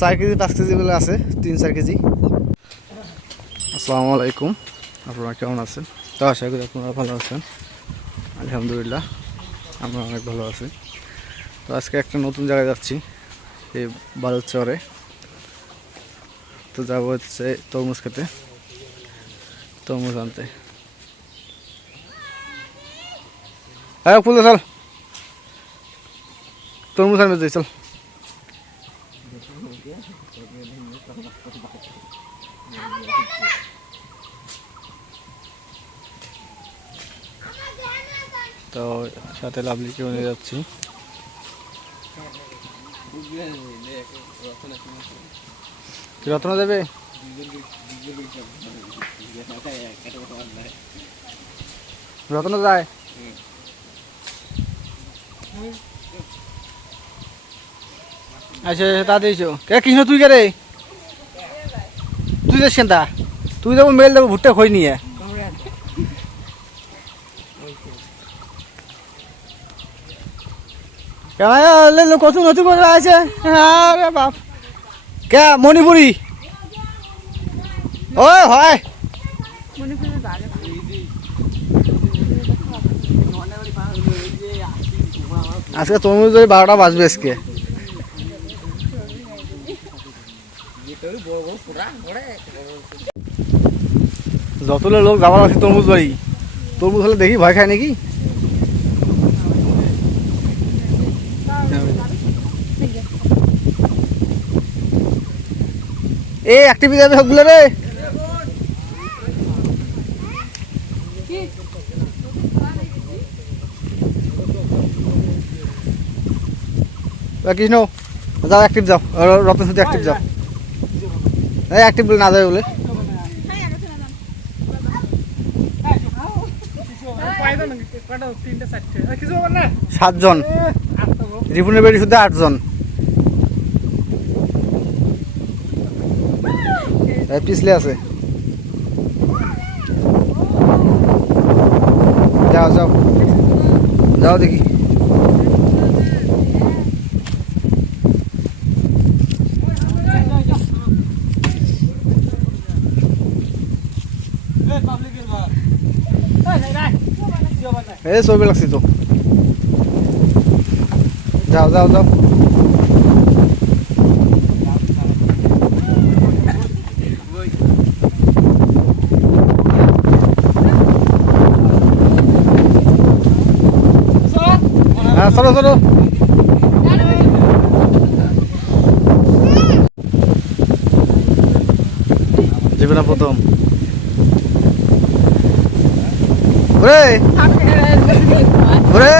4 KG 5 KG বলে আছে, 3-4 KG. আসসালামু আলাইকুম, আপনারা কেমন আছেন? তো আশা করি আপনারা ভালো আছেন। আলহামদুলিল্লাহ আমরা অনেক ভালো আছি। তো আজকে একটা নতুন জায়গায় যাচ্ছি, এই বালুচরে। তো যাবো হচ্ছে তরমুজ খেতে, তরমুজ আনতে। হ্যাঁ ফুলে চল, তরমুজ আনবে যাই, চল। তো সাথে লাভলিকেও নিয়ে যাচ্ছি। রত্ন দেবে, রত্ন যায়। আচ্ছা তা দিয়েছো কে কৃষ্ণ, তুই কে রে? তুই যাস কেনটা? তুই যাবো মেল দেবো ভুট্টা খই নিয়ে। কত নতুন করে আছে। আরে বাপ, কে মণিপুরি? ও হয় আজকে তরমুজ 12টা বাজবে আজকে। যতগুলো লোক যাবার আছে তরমুজ বাড়ি, তরমুজ হলে দেখি ভয় খায় নাকি। এই অ্যাক্টিভি যাবে সবগুলো রে। কৃষ্ণ যাও, অ্যাক্টিভ যাও, রত্ন সাথে অ্যাক্টিভ যাও। এই অ্যাক্টিভ বলে না যাবে বলে। 7 জন, রিপুনের বেড়ি শুধু 8 জন। পিছলে আছে, যাও যাও যাও দেখি। এই ছবি লাগছি তো, যাও যাও যাও। হ্যাঁ চলো চলো। জীবনে প্রথম ওরে ওরে।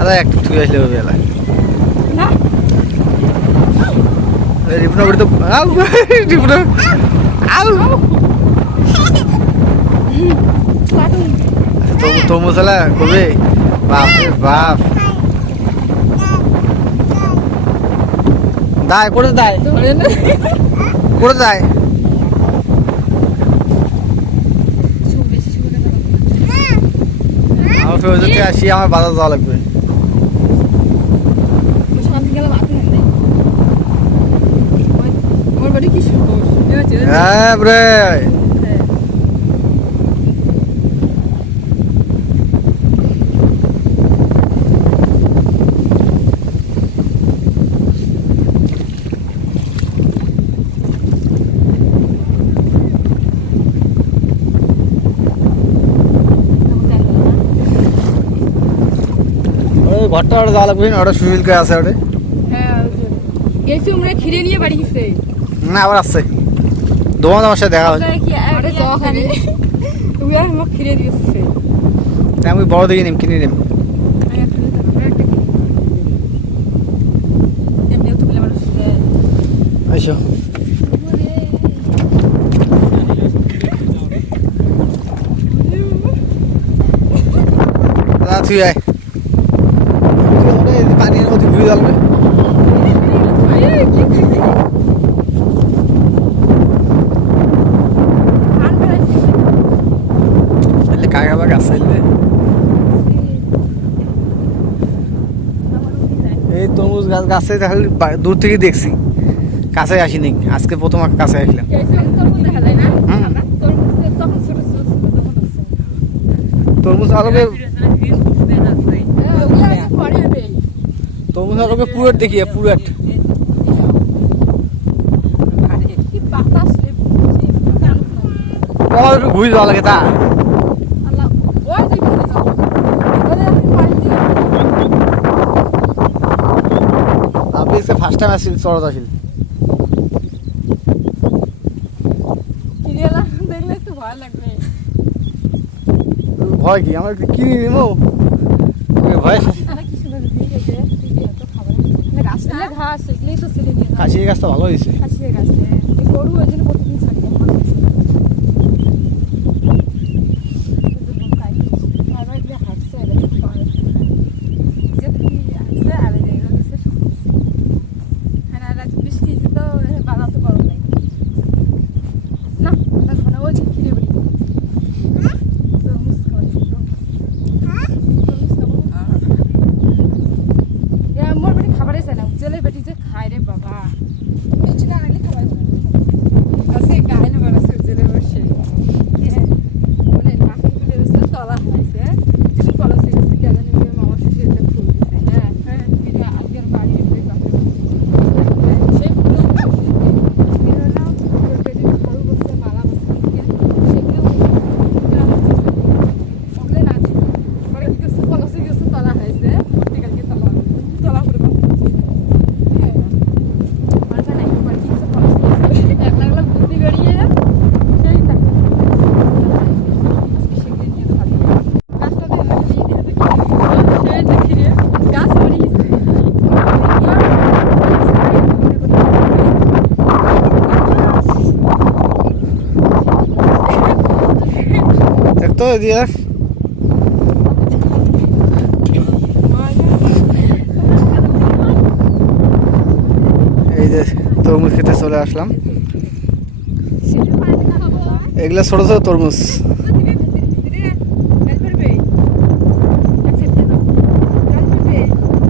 আরে একটু তুই আসলে হবে এলা রিপুনা করে তো রিপুনা তো মশলা কবে বাপ রে বাপ। দায় করে দায় করে দায়। আমার ফেরত থেকে আসি, আমার বাজার যাওয়া লাগবে। হ্যাঁ রে ঘরটা ওটা যাওয়া লাগবে না, ওটা সুশীল কে আছে ওটা। গেছি আমরা খিরে নিয়ে বাড়ি গেছে না আবার আসছে দোকান আমার সাথে দেখা হয়। তুই আর আমাকে খিরে দিয়েছে, আমি বড় দেখে নিম কিনে নিম। আইসো তুই আয়, পানির মধ্যে ঘুরে যাবে। এই তরমুজ গাছ গাছে তাহলে দূর থেকে দেখছি, কাছে আসিনি, আজকে প্রথম কাছে আসলাম। হুম। তরমুজ আলোকে তরমুজ আলোকে পুরোট দেখিয়ে পুরোট আমার একটু ঘুরে যাওয়া লাগে তা। আমি ফার্স্ট টাইম আসছি চড়া আসিল। দেখলে একটু ভয় লাগবে। ভয় কি আমার কিনে নেবো ভয়। ঘাস এগুলোই তো ছেড়ে দিয়ে কাশির গাছটা ভালো হয়েছে। খাসিয়ে গেছে গরু ওই জন্য প্রতিদিন ছাড়ি বৃষ্টি তো বাধা তো গরম নাই না ওই যে খিরে বলি মোর বেটি খাবারই চাই না জেলে বেটি যে খায় রে বাবা আছে গাইলে বানাচ্ছে জেলে বসে মানে নাকি খুলে রয়েছে তলা হয়েছে কিছু কলেজে গেছে কেন নিয়ে মামা শেষে এটা ফুল দিছে হ্যাঁ হ্যাঁ এটা আজকের বাড়ি সেই ফুল বেটি খড়ু বসছে মালা বসছে সেগুলো ওগুলো না পরে কিছু কলেজে গেছে তলা হয়েছে প্রত্যেকালকে তলা করে দেখতো দিয়ে এই যে তরমুজ খেতে চলে আসলাম। এগুলা ছোট ছোট তরমুজ।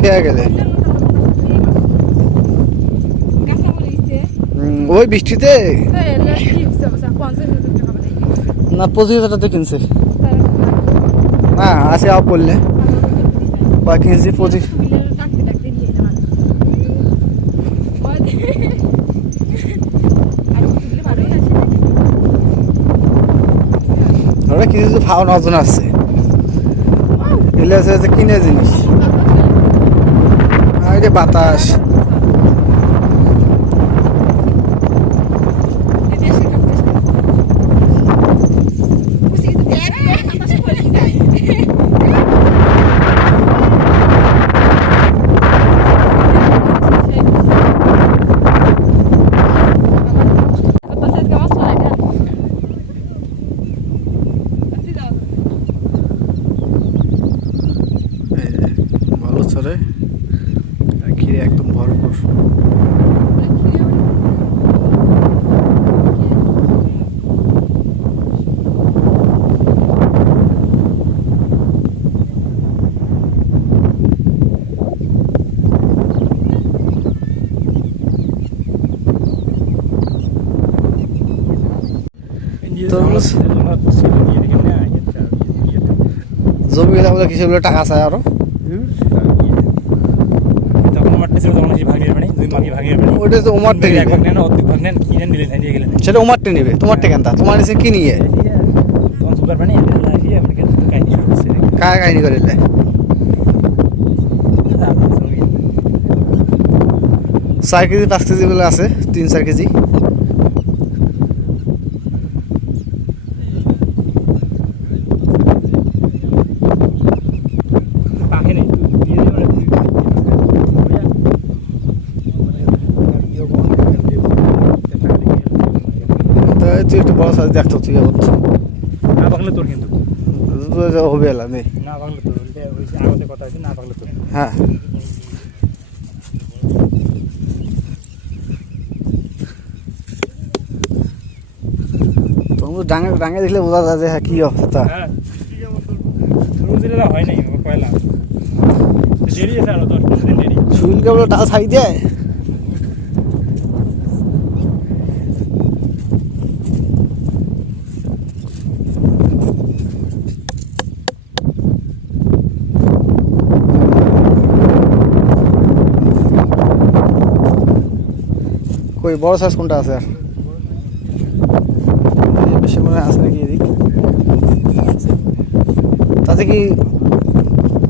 কে গেলে ওই বৃষ্টিতে না 25,000 টাকা কিনছে না আছে আও করলে বা কিনছি 25। ওরা কিছু ভাও নজন আছে এলে আছে কিনে জিনিস আর যে বাতাস ভালো চলে ঘিরে একদম ভরপুর। তরমুজ জমি গেলে আমাদের কিছু টাকা চাই আরো ওটা তো উমারটে নেবে সেটা উমারটে নেবে তোমারটে কেন তোমার নিচে কি নিয়ে কায় কাহিনী করে 4 কেজি 5 কেজি বলে আছে 3-4 কেজি তুই একটু বড় সাইজ দেখতো তুই আবার না বাংলা তোর কিন্তু হবে এলা নেই না বাংলা তোর ওই যে আমাদের কথা আছে না বাংলা তোর হ্যাঁ তরমুজ ডাঙে ডাঙে দেখলে বোঝা যায় যে হ্যাঁ কি অবস্থা তরমুজ দিলে হয় নাই কয়লা দেরি আছে আরো 10-15 দিন দেরি। সুইলকে বলে টাকা ছাড়ি দেয়। কই বড় সাইজ কোনটা আছে আর এই বেশি মনে হয় আছে নাকি এদিক তাতে কি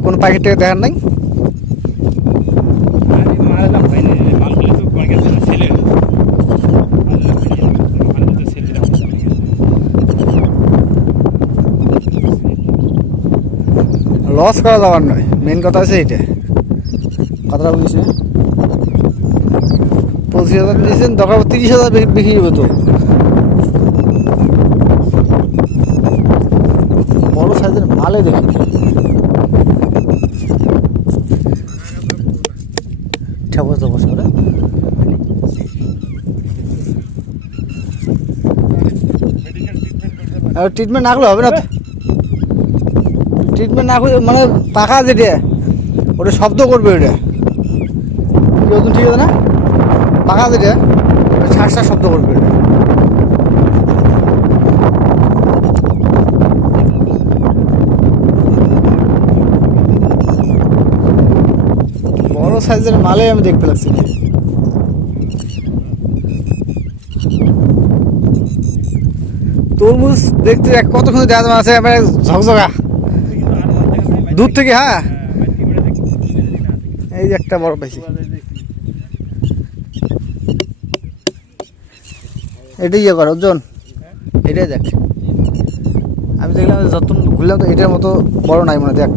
কোন প্যাকেটে দেখার নাই আমি মারলাম হয় নাই মালগুলো তো তোমার কাছে ছেলে মারলাম হয় নাই মালগুলো তো ছেলে দাও লস করা যাওয়ার নয় মেন কথা আছে এইটা কথাটা বুঝিস না 25,000 দিয়েছেন দরকার 30,000 বিক্রি হবে তো বড় সাইজের মালে দেখি ঠিক বসে বসে করে আর ট্রিটমেন্ট না করলে হবে না তো ট্রিটমেন্ট না করে মানে পাকা যেটা ওটা শব্দ করবে ওটা কি ওজন ঠিক আছে না পাকা যেটা ছাড় শব্দ করবে ওটা বড় সাইজের মালে আমি দেখতে লাগছি না তরমুজ দেখতে কতক্ষণ দেখা যাবে আছে এবারে ঝকঝকা দূর থেকে হ্যাঁ এই যে একটা বড় পাইছি এটাই ইয়ে কর ওজন এটাই দেখ আমি দেখলাম যত ঘুরলাম তো এটার মতো বড় নাই মনে দেখ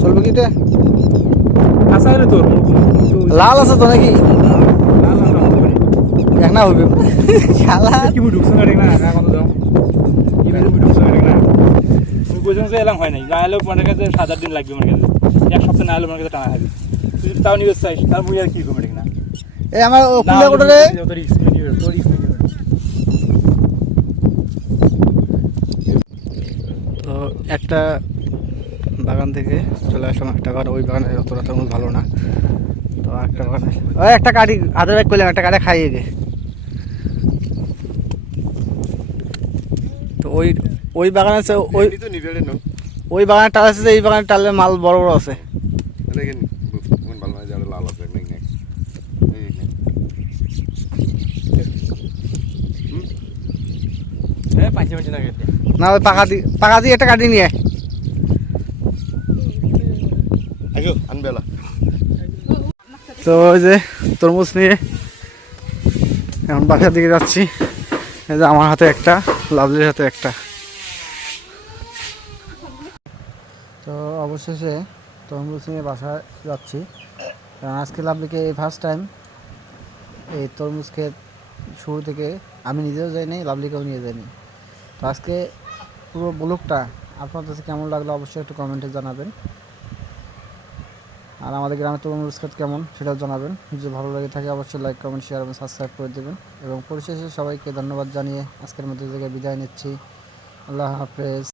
চলবে কি এটা আশা হলে তোর লাল আছে তো নাকি এক না হইবে শালা কি মুই ঢুকছ না রে না না কত দাও কি মুই ঢুকছ না রে না তুমি বুঝুন যে এলাম হয় নাই না এলো মনে কাছে 7-8 দিন লাগবে মনে কাছে এক সপ্তাহ না এলো মনে কাছে টানা হবে তুই তাও নিবে চাইছ তার মুই আর কি করব রে না এই আমার কুলা কোটে রে তোর এক্সপেরিয়েন্স নিবে তোর এক্সপেরিয়েন্স তো একটা বাগান থেকে চলে আসলাম একটা বাগান ওই বাগানে অতটা তরমুজ ভালো না তো একটা বাগানে ওই একটা কাটি আধা ব্যাগ করলাম একটা কাটে খাইয়ে গে তো ওই বাগান আছে ওই বাগানে টাল আছে এই বাগানে টালে মাল বড় বড় আছে হ্যাঁ পাঁচে পাঁচে না গেছে না ওই পাকা দিয়ে একটা কাটি নিয়ে তো ওই যে তরমুজ নিয়ে এখন বাসার দিকে যাচ্ছি এই যে আমার হাতে একটা লাভলির হাতে একটা তো অবশেষে তরমুজ নিয়ে বাসায় যাচ্ছি কারণ আজকে লাভলিকে এই ফার্স্ট টাইম এই তরমুজ খেয়ে শুরু থেকে আমি নিজেও যাইনি লাভলিকেও নিয়ে যাইনি তো আজকে পুরো ব্লগটা আপনার কাছে কেমন লাগলো অবশ্যই একটু কমেন্টে জানাবেন আর আমাদের গ্রামের তরমুজ ক্ষেত কেমন সেটাও জানাবেন যদি ভালো লাগে থাকে অবশ্যই লাইক কমেন্ট শেয়ার এবং সাবস্ক্রাইব করে দেবেন এবং পরিশেষে সবাইকে ধন্যবাদ জানিয়ে আজকের মধ্যে থেকে বিদায় নিচ্ছি আল্লাহ হাফেজ।